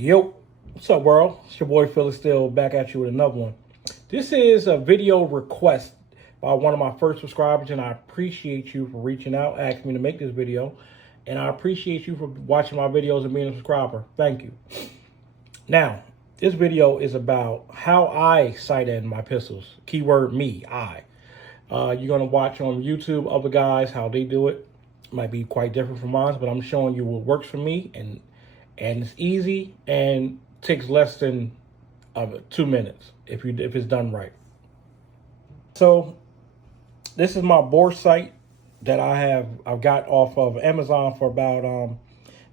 Yo, what's up, world? It's your boy Philly still back at you with another one. This is a video request by one of my first subscribers, and I appreciate you for reaching out, asking me to make this video, and I appreciate you for watching my videos and being a subscriber. Thank you. Now, this video is about how I sight in my pistols. Keyword me, I. You're gonna watch on YouTube other guys how they do it. Might be quite different from mine, but I'm showing you what works for me, and it's easy and takes less than 2 minutes if it's done right. So this is my bore sight that I've got off of Amazon for about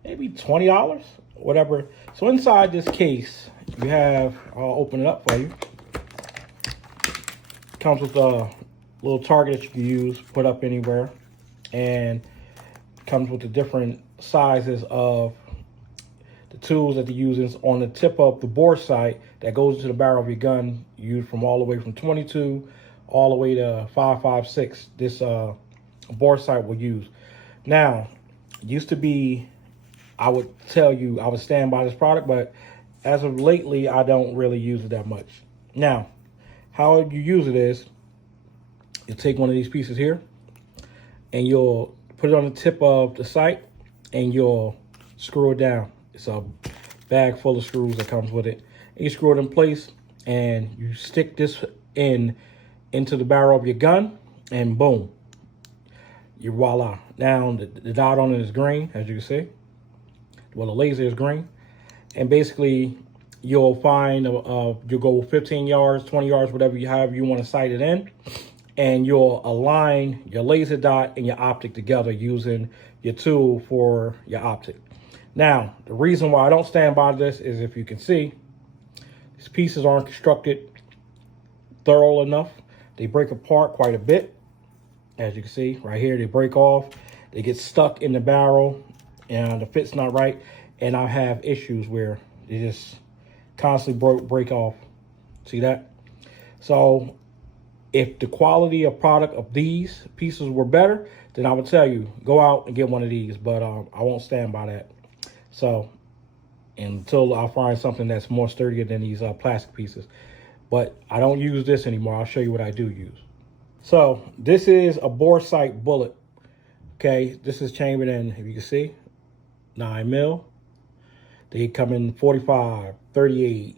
maybe $20, whatever. So inside this case you have, I'll open it up for you. It comes with a little target that you can use, put up anywhere, and comes with the different sizes of the tools that they're using on the tip of the bore sight that goes into the barrel of your gun. Used from all the way from 22 all the way to 5.56. This bore sight will use. Now, it used to be, I would tell you I would stand by this product, but as of lately, I don't really use it that much. Now, how you use it is, you take one of these pieces here, and you'll put it on the tip of the sight, and you'll screw it down. It's a bag full of screws that comes with it. And you screw it in place, and you stick this into the barrel of your gun, and boom, you voila. Now the dot on it is green, as you can see. Well, the laser is green, and basically you'll find you'll go 15 yards, 20 yards, whatever however you want to sight it in, and you'll align your laser dot and your optic together using your tool for your optic. Now, the reason why I don't stand by this is, if you can see, these pieces aren't constructed thorough enough. They break apart quite a bit. As you can see right here, they break off. They get stuck in the barrel, and the fit's not right. And I have issues where they just constantly break off. See that? So if the quality of product of these pieces were better, then I would tell you, go out and get one of these. But I won't stand by that. So until I find something that's more sturdier than these plastic pieces. But I don't use this anymore. I'll show you what I do use. So this is a bore sight bullet. Okay, this is chambered in, if you can see, 9 mil. They come in 45, 38,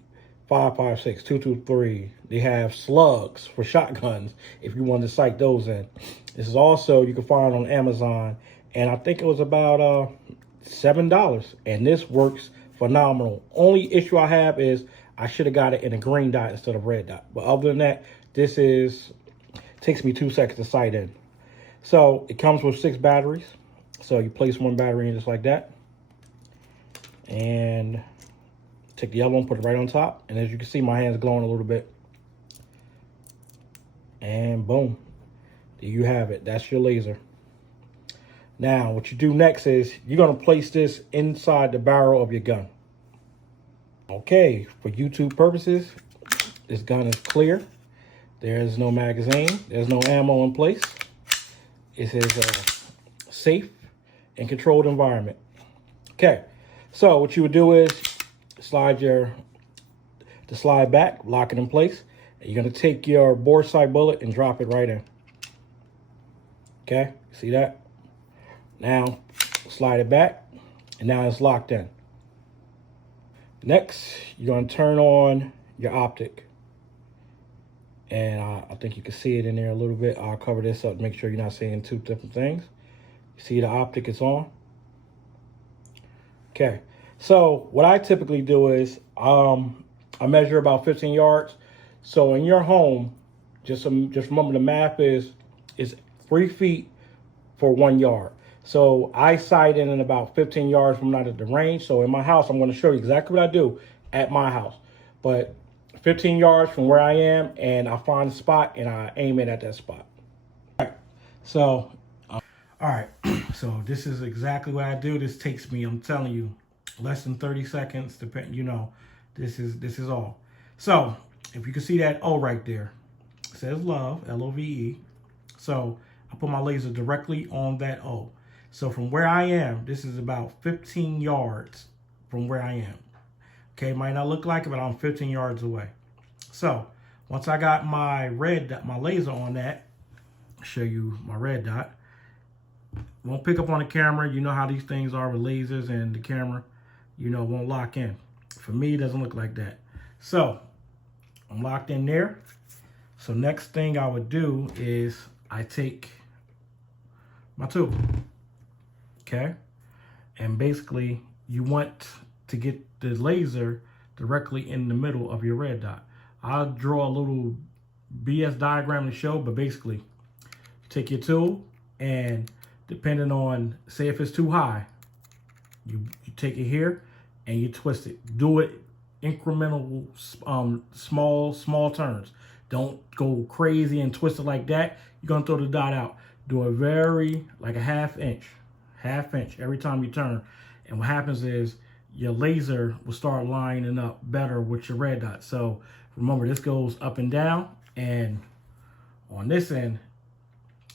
5.56, 223. They have slugs for shotguns if you want to sight those in. This is also, you can find on Amazon, and I think it was about $7, and this works phenomenal. Only issue I have is I should have got it in a green dot instead of red dot. But other than that, this takes me 2 seconds to sight in. So it comes with 6 batteries. So you place one battery in just like that, and take the yellow one, put it right on top. And as you can see, my hand's glowing a little bit. And boom, there you have it. That's your laser. Now, what you do next is you're going to place this inside the barrel of your gun. Okay, for YouTube purposes, this gun is clear. There is no magazine. There's no ammo in place. It is a safe and controlled environment. Okay, so what you would do is slide back, lock it in place. And you're going to take your bore sight bullet and drop it right in. Okay, see that? Now, slide it back, and now it's locked in. Next, you're going to turn on your optic. And I think you can see it in there a little bit. I'll cover this up to make sure you're not seeing two different things. You see the optic is on. Okay, so what I typically do is I measure about 15 yards. So in your home, just remember the math is 3 feet for 1 yard. So I sight in about 15 yards from out of the range. So in my house, I'm going to show you exactly what I do at my house. But 15 yards from where I am, and I find a spot and I aim it at that spot. All right. So, all right. So this is exactly what I do. This takes me, I'm telling you, less than 30 seconds. Depending, you know, this is all. So if you can see that O right there, it says love, L-O-V-E. So I put my laser directly on that O. So from where I am, this is about 15 yards from where I am. Okay, might not look like it, but I'm 15 yards away. So once I got my red dot, my laser on that, I'll show you my red dot. Won't pick up on the camera. You know how these things are with lasers, and the camera, you know, won't lock in. For me, it doesn't look like that. So I'm locked in there. So next thing I would do is I take my tool, okay? And basically you want to get the laser directly in the middle of your red dot. I'll draw a little BS diagram to show, but basically you take your tool, and depending on, say if it's too high, you take it here and you twist it. Do it incremental, small turns. Don't go crazy and twist it like that. You're gonna throw the dot out. Do it very, like a half inch every time you turn. And what happens is your laser will start lining up better with your red dot. So remember, this goes up and down, and on this end,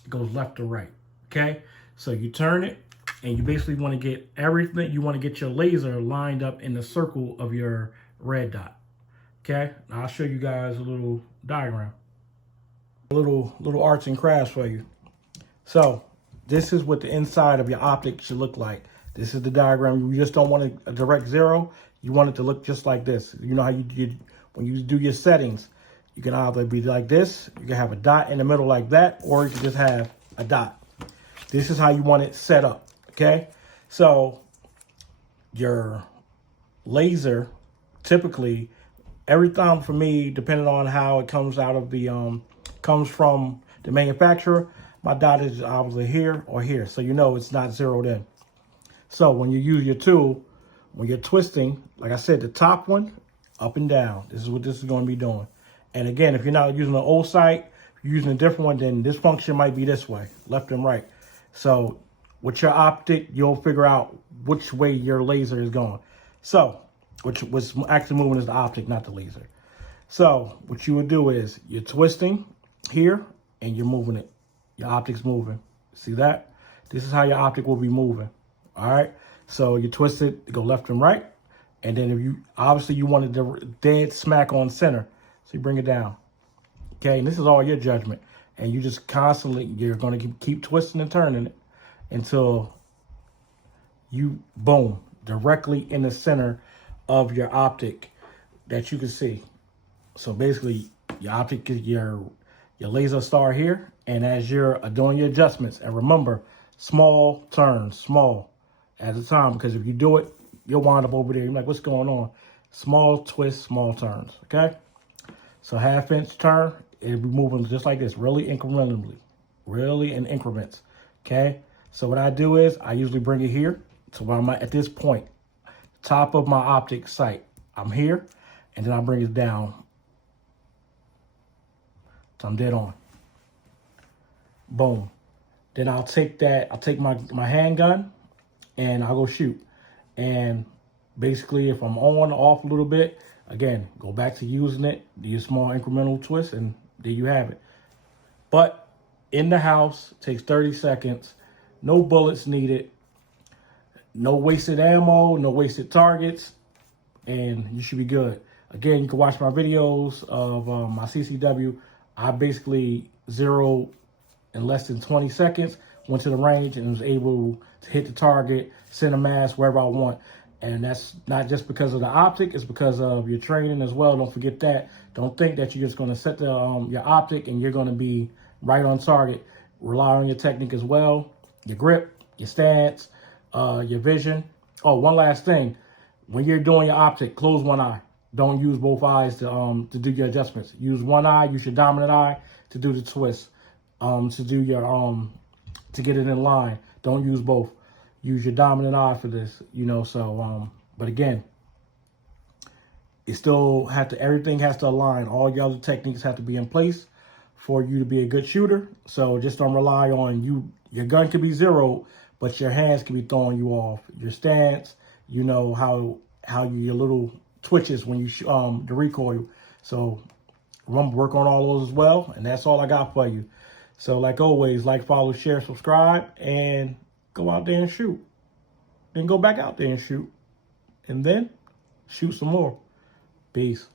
it goes left to right, okay? So you turn it, and you basically wanna get everything, you wanna get your laser lined up in the circle of your red dot, okay? Now I'll show you guys a little diagram. A little arts and crafts for you. So this is what the inside of your optic should look like. This is the diagram. You just don't want a direct zero. You want it to look just like this. You know how when you do your settings, you can either be like this, you can have a dot in the middle like that, or you can just have a dot. This is how you want it set up, okay? So your laser, typically, every time for me, depending on how it comes out of the, comes from the manufacturer, my dot is obviously here or here. So you know it's not zeroed in. So when you use your tool, when you're twisting, like I said, the top one, up and down. This is what this is going to be doing. And again, if you're not using an old sight, if you're using a different one, then this function might be this way, left and right. So with your optic, you'll figure out which way your laser is going. So, what's actually moving is the optic, not the laser. So what you would do is you're twisting here and you're moving it. Your optic's moving. See that? This is how your optic will be moving. All right. So you twist it to go left and right. And then if you, obviously you want it dead smack on center. So you bring it down. Okay. And this is all your judgment. And you just constantly, you're going to keep twisting and turning it until you, boom, directly in the center of your optic that you can see. So basically your optic is your laser star here. And as you're doing your adjustments, and remember, small turns, small at a time, because if you do it, you'll wind up over there. You're like, what's going on? Small twists, small turns, okay? So half-inch turn, it'll be moving just like this, really incrementally, really in increments, okay? So what I do is I usually bring it here. So when I'm at this point, top of my optic sight, I'm here, and then I bring it down. So I'm dead on. Boom. Then I'll take my handgun and I'll go shoot. And basically if I'm on or off a little bit, again, go back to using it, do your small incremental twist, and there you have it. But in the house, takes 30 seconds, no bullets needed, no wasted ammo, no wasted targets, and you should be good. Again, you can watch my videos of my CCW. I basically zeroed in less than 20 seconds, went to the range and was able to hit the target, send a mass wherever I want. And that's not just because of the optic, it's because of your training as well. Don't forget that. Don't think that you're just gonna set the your optic and you're gonna be right on target. Rely on your technique as well, your grip, your stance, your vision. Oh, one last thing. When you're doing your optic, close one eye. Don't use both eyes to do your adjustments. Use one eye, use your dominant eye to do the twist. To do your to get it in line. Don't use both. Use your dominant eye for this, you know. So but again, it still have to, everything has to align. All your other techniques have to be in place for you to be a good shooter. So just don't rely on you. Your gun can be zeroed, but your hands can be throwing you off. Your stance, you know, how your little twitches when you the recoil. So remember, work on all those as well. And that's all I got for you. So like always, like, follow, share, subscribe, and go out there and shoot. Then go back out there and shoot. And then shoot some more. Peace.